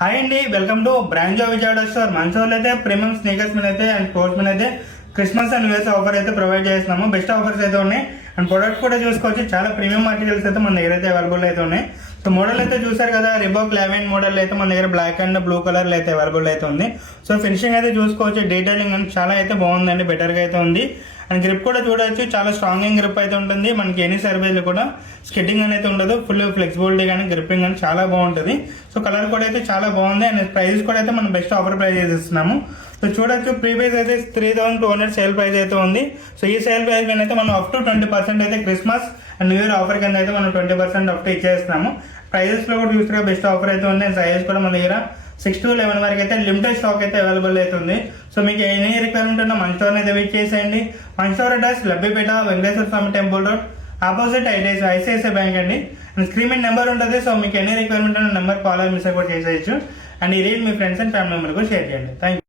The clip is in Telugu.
హాయ్ అండి, welcome to brand Vijayawada store. మన స్టోర్లో అయితే ప్రీమియం స్నీకర్స్ మీద అయితే అండ్ స్పోర్ట్స్ మీద అయితే క్రిస్మస్ అండ్ న్యూస్ ఆఫర్ అయితే ప్రొవైడ్ చేస్తున్నాము. బెస్ట్ ఆఫర్స్ అయితే ఉన్నాయి అండ్ ప్రొడక్ట్ కూడా చూసుకోవచ్చు. చాలా ప్రీమియం మెటీరియల్స్ అయితే మన దగ్గర అయితే అవైలబుల్ అయితే ఉన్నాయి. సో మోడల్ అయితే చూసారు కదా, రిబోక్ 11 మోడల్ అయితే మన దగ్గర బ్లాక్ అండ్ బ్లూ కలర్ అయితే అవైలబుల్ అయితే ఉంది. సో ఫినిషింగ్ అయితే చూసుకోవచ్చు, డీటెయిలింగ్ అని చాలా అయితే బాగుందండి, బెటర్గా అయితే ఉంది. అండ్ గ్రిప్ కూడా చూడవచ్చు, చాలా స్ట్రాంగ్ గ్రిప్ అయితే ఉంటుంది. మనకి ఎనీ సర్వీస్లో కూడా స్కిడ్డింగ్ అనేది ఉండదు, ఫుల్ ఫ్లెక్సిబిలిటీ కానీ గ్రిప్పింగ్ కానీ చాలా బాగుంటుంది. సో కలర్ కూడా అయితే చాలా బాగుంది అండ్ ప్రైస్ కూడా అయితే మనం బెస్ట్ ఆఫర్ ప్రైస్ ఇస్తున్నాము. సో చూడొచ్చు, ప్రీవియస్ అయితే 3200 సేల్ ప్రైస్ అయితే ఉంది. సో ఈ సేల్ ప్రైస్ మీద అయితే మనం అప్ టు 20% అయితే Christmas and new year offer కింద అయితే మనం 20% అప్ టు ఇచ్చేస్తున్నాము. ప్రైజెస్ లో కూడా చూస్తే బెస్ట్ ఆఫర్ అయితే ఉంది. సైజెస్ కూడా మన దగ్గర 6 to 11 వరకు అయితే లిమిటెడ్ స్టాక్ అయితే అవైలబుల్ అవుతుంది. సో మీకు ఎనీ రిక్వైర్మెంట్ ఉన్నా మన స్టోర్ అయితే విజిట్ చేసేయండి. మన store address Labbipet Venkateswara Swamy temple road opposite ICICI bank అండి. అండ్ స్క్రీన్ మీద నెంబర్ ఉంటుంది. సో మీకు ఎనీ రిక్వైర్మెంట్ ఉన్న నెంబర్ కాల్ మిస్ కూడా చేసేయచ్చు. అండ్ ఈ రీడ్ మీ ఫ్రెండ్స్ అండ్ ఫ్యామిలీ మెంబర్ కూడా షేర్ చేయండి. Thank you.